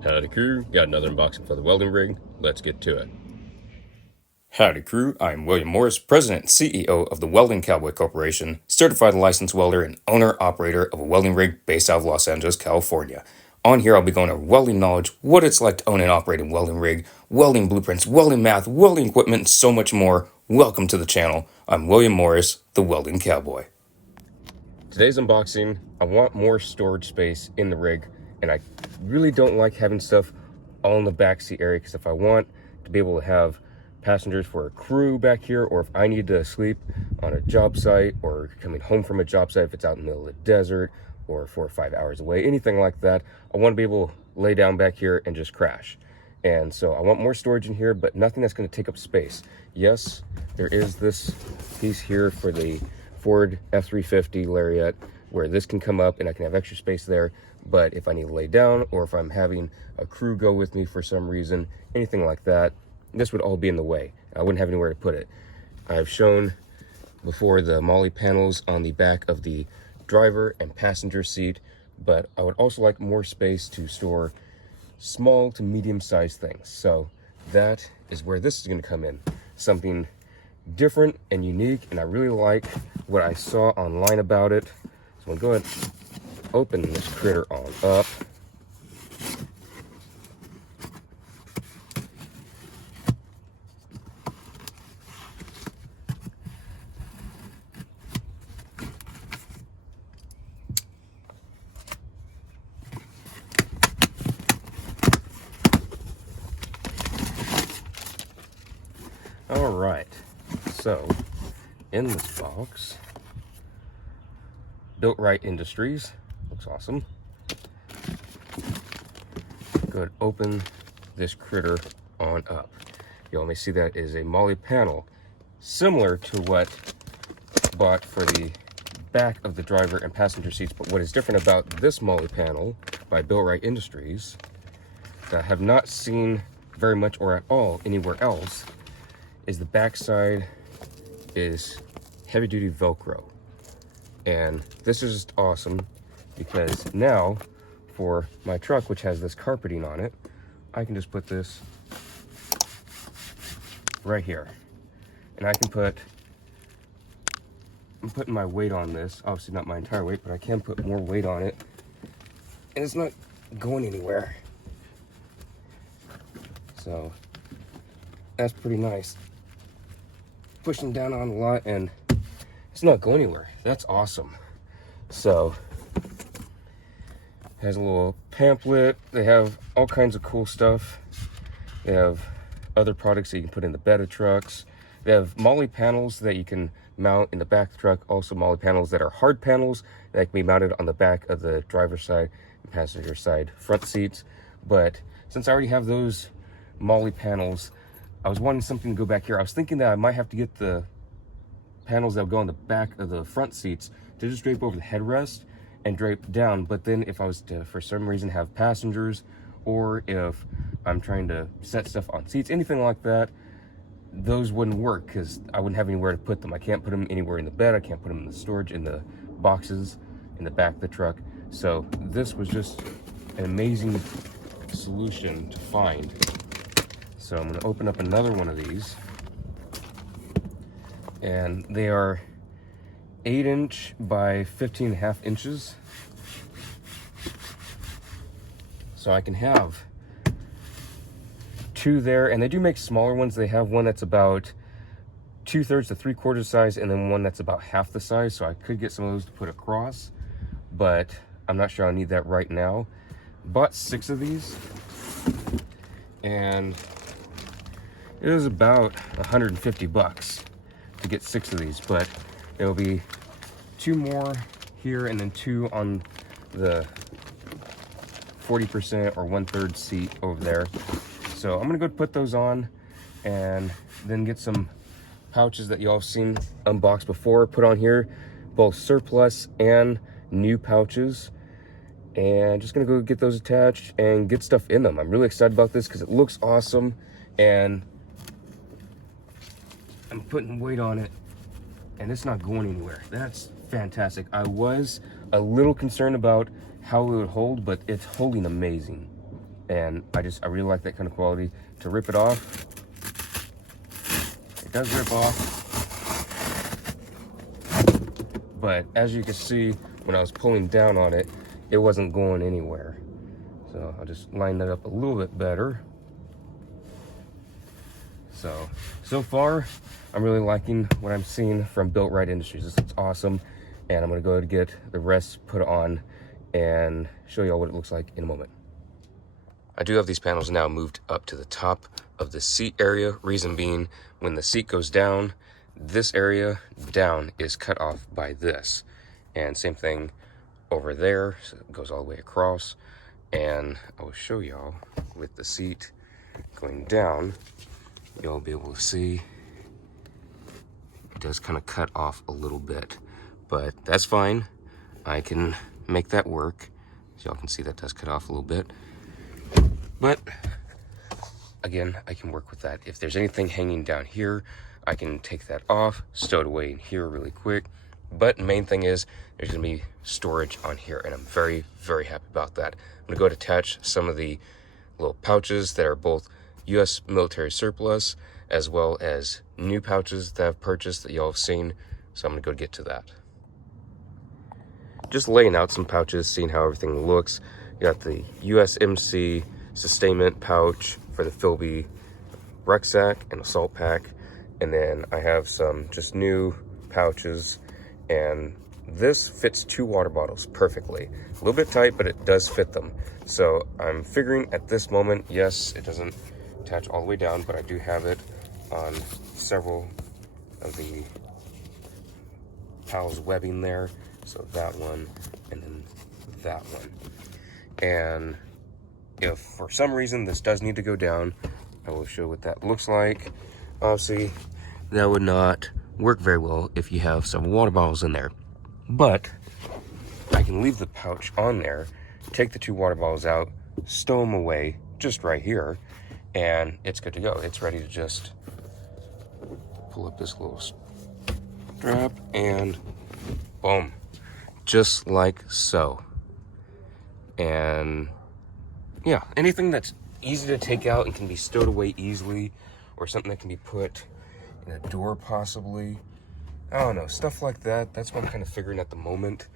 Howdy crew, got another unboxing for the welding rig. Let's get to it. Howdy crew, I'm William Morris, President and CEO of the Welding Cowboy Corporation, certified licensed welder and owner-operator of a welding rig based out of Los Angeles, California. On here I'll be going over welding knowledge, what it's like to own and operate a welding rig, welding blueprints, welding math, welding equipment, and so much more. Welcome to the channel. I'm William Morris, the Welding Cowboy. Today's unboxing, I want more storage space in the rig, and I really don't like having stuff all in the backseat area, because if I want to be able to have passengers for a crew back here, or if I need to sleep on a job site or coming home from a job site, if it's out in the middle of the desert or 4 or 5 hours away, anything like that, I want to be able to lay down back here and just crash. And so I want more storage in here, but nothing that's going to take up space. Yes, there is this piece here for the Ford F-350 Lariat where this can come up and I can have extra space there. But if I need to lay down, or if I'm having a crew go with me for some reason, anything like that, this would all be in the way. I wouldn't have anywhere to put it. I've shown before the MOLLE panels on the back of the driver and passenger seat, but I would also like more space to store small to medium sized things. So that is where this is going to come in. Something different and unique, and I really like what I saw online about it. So I'm going to go ahead and open this critter on up. All right, so in this box, Built Right Industries, looks awesome. Go ahead, open this critter on up. You'll may see that is a MOLLE panel, similar to what I bought for the back of the driver and passenger seats. But what is different about this MOLLE panel by Built Right Industries that I have not seen very much or at all anywhere else is the backside is heavy duty Velcro. And this is just awesome because now for my truck, which has this carpeting on it, I can just put this right here. And I can I'm putting my weight on this, obviously not my entire weight, but I can put more weight on it. And it's not going anywhere. So that's pretty nice. Pushing down on a lot and it's not going anywhere. That's awesome. So has a little pamphlet. They have all kinds of cool stuff. They have other products that you can put in the bed of trucks. They have MOLLE panels that you can mount in the back of the truck. Also MOLLE panels that are hard panels that can be mounted on the back of the driver's side and passenger side front seats. But since I already have those MOLLE panels, I was wanting something to go back here. I was thinking that I might have to get the panels that would go on the back of the front seats to just drape over the headrest and drape down. But then if I was to, for some reason, have passengers, or if I'm trying to set stuff on seats, anything like that, those wouldn't work because I wouldn't have anywhere to put them. I can't put them anywhere in the bed. I can't put them in the storage, in the boxes, in the back of the truck. So this was just an amazing solution to find. So I'm going to open up another one of these, and they are 8-inch by 15.5 inches. So I can have two there, and they do make smaller ones. They have one that's about 2/3 to 3/4 size, and then one that's about half the size. So I could get some of those to put across, but I'm not sure I'll need that right now. Bought 6 of these, and it was about 150 bucks to get 6 of these, but there will be 2 more here and then 2 on the 40% or 1/3 seat over there. So I'm gonna go put those on and then get some pouches that y'all have seen unboxed before, put on here, both surplus and new pouches. And just gonna go get those attached and get stuff in them. I'm really excited about this because it looks awesome, and I'm putting weight on it and it's not going anywhere. That's fantastic. I was a little concerned about how it would hold, but it's holding amazing. And I really like that kind of quality. To rip it off, it does rip off. But as you can see, when I was pulling down on it, it wasn't going anywhere. So I'll just line that up a little bit better. So far, I'm really liking what I'm seeing from Built Right Industries. This looks awesome. And I'm gonna go ahead and get the rest put on and show y'all what it looks like in a moment. I do have these panels now moved up to the top of the seat area. Reason being, when the seat goes down, this area down is cut off by this. And same thing over there, so it goes all the way across. And I will show y'all with the seat going down, y'all be able to see it does kind of cut off a little bit, but that's fine. I can make that work. So y'all can see that does cut off a little bit. But again, I can work with that. If there's anything hanging down here, I can take that off, stow it away in here really quick. But main thing is there's gonna be storage on here, and I'm very, very happy about that. I'm gonna go ahead and attach some of the little pouches that are both US military surplus as well as new pouches that I've purchased that y'all have seen. So I'm gonna go get to that. Just laying out some pouches, seeing how everything looks. You got the USMC sustainment pouch for the Philby rucksack and assault pack. And then I have some just new pouches, and this fits 2 water bottles perfectly. A little bit tight, but it does fit them. So I'm figuring at this moment, yes, it doesn't attach all the way down, but I do have it on several of the Powell's webbing there. So that one, and then that one. And if for some reason this does need to go down, I will show what that looks like. Obviously, that would not work very well if you have some water bottles in there. But I can leave the pouch on there, take the 2 water bottles out, stow them away just right here, and it's good to go. It's ready to just pull up this little strap and boom, just like so. And yeah, anything that's easy to take out and can be stowed away easily, or something that can be put in a door possibly. I don't know, stuff like that. That's what I'm kind of figuring at the moment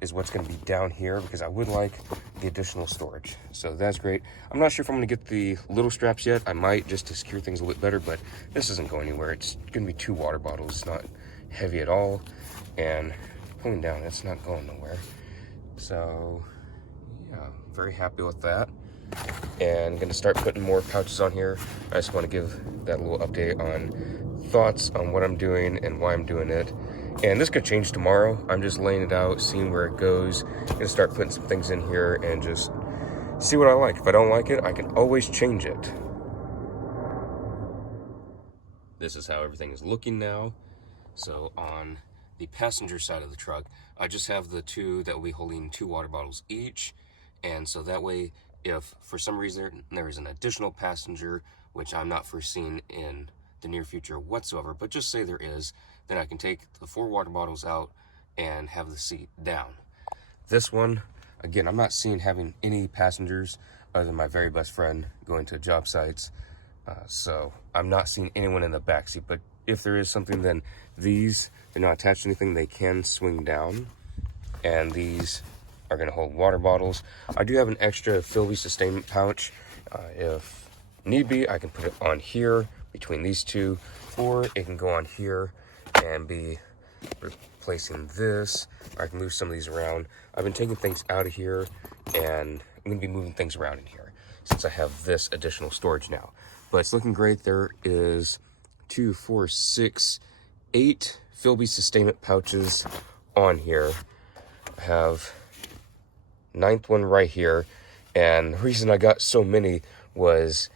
is what's going to be down here, because I would like the additional storage. So that's great. I'm not sure if I'm going to get the little straps yet. I might, just to secure things a little bit better, but this isn't going anywhere. It's going to be 2 water bottles. It's not heavy at all. And pulling down, it's not going nowhere. So yeah, very happy with that. And I'm gonna start putting more pouches on here. I just want to give that little update on thoughts on what I'm doing and why I'm doing it. And this could change tomorrow. I'm just laying it out, seeing where it goes. Gonna start putting some things in here and just see what I like. If I don't like it, I can always change it. This is how everything is looking now. So on the passenger side of the truck, I just have the 2 that will be holding 2 water bottles each. And so that way, if for some reason there is an additional passenger, which I'm not foreseeing in the near future whatsoever, but just say there is, then I can take the 4 water bottles out and have the seat down. This one, again, I'm not seeing having any passengers other than my very best friend going to job sites. So I'm not seeing anyone in the back seat, but if there is something, then these, they're not attached to anything, they can swing down. And these are going to hold water bottles. I do have an extra Philby sustainment pouch. If need be, I can put it on here between these 2, or it can go on here and be replacing this, or I can move some of these around. I've been taking things out of here, and I'm going to be moving things around in here since I have this additional storage now. But it's looking great. There is 2, 4, 6, 8 Philby sustainment pouches on here. I have 9th one right here, and the reason I got so many was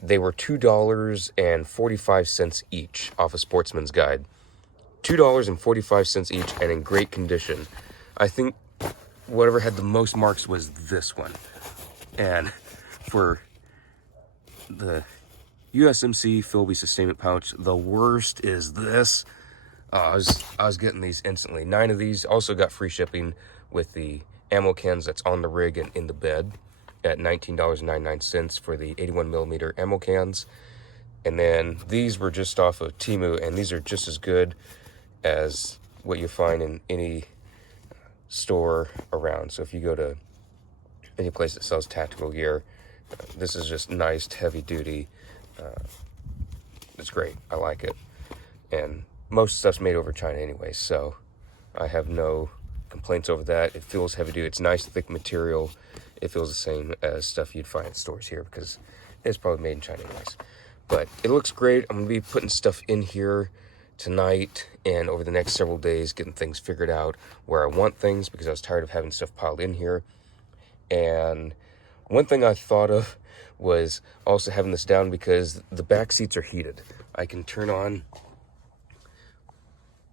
they were $2.45 each off a Sportsman's Guide. $2.45 each, and in great condition. I think whatever had the most marks was this one. And for the USMC Philby sustainment pouch, the worst is this. I was getting these instantly. 9 of these. Also got free shipping with the ammo cans that's on the rig and in the bed. at $19.99 for the 81mm ammo cans. And then these were just off of Temu, and these are just as good as what you find in any store around. So if you go to any place that sells tactical gear, this is just nice, heavy duty. It's great. I like it. And most stuff's made over China anyway, so I have no complaints over that. It feels heavy duty. It's nice, thick material. It feels the same as stuff you'd find at stores here because it's probably made in China anyways. But it looks great. I'm going to be putting stuff in here tonight and over the next several days, getting things figured out where I want things because I was tired of having stuff piled in here. And one thing I thought of was also having this down because the back seats are heated. I can turn on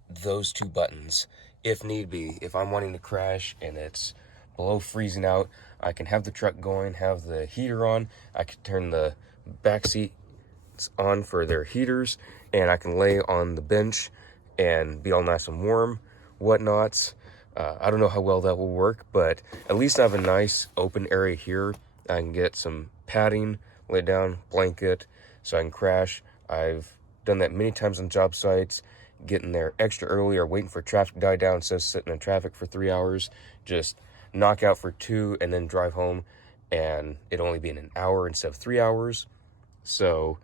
those two buttons if need be. If I'm wanting to crash and it's below freezing out, I can have the truck going, have the heater on. I can turn the back seats on for their heaters, and I can lay on the bench and be all nice and warm, whatnots. I don't know how well that will work, but at least I have a nice open area here. I can get some padding, lay down, blanket, so I can crash. I've done that many times on job sites, getting there extra early or waiting for traffic to die down instead of sitting in traffic for 3 hours. Just knock out for 2 and then drive home, and it only being an hour instead of 3 hours. So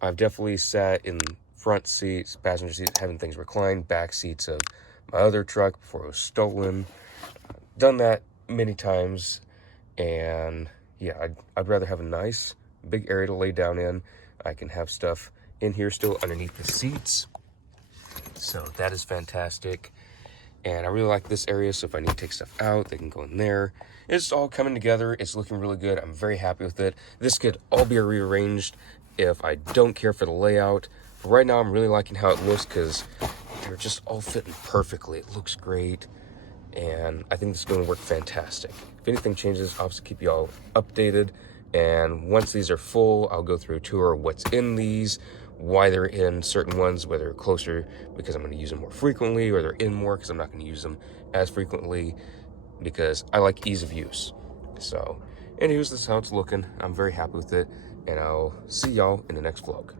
I've definitely sat in front seats, passenger seats, having things reclined, back seats of my other truck before it was stolen. Done that many times, and yeah, I'd rather have a nice big area to lay down in. I can have stuff in here still underneath the seats, so that is fantastic. And I really like this area, so if I need to take stuff out, they can go in there. It's all coming together. It's looking really good. I'm very happy with it. This could all be rearranged if I don't care for the layout. But right now, I'm really liking how it looks because they're just all fitting perfectly. It looks great, and I think this is going to work fantastic. If anything changes, I'll keep you all updated. And once these are full, I'll go through a tour of what's in these, why they're in certain ones, whether they're closer because I'm going to use them more frequently, or they're in more because I'm not going to use them as frequently because I like ease of use. So, anyways, this is how it's looking. I'm very happy with it, and I'll see y'all in the next vlog.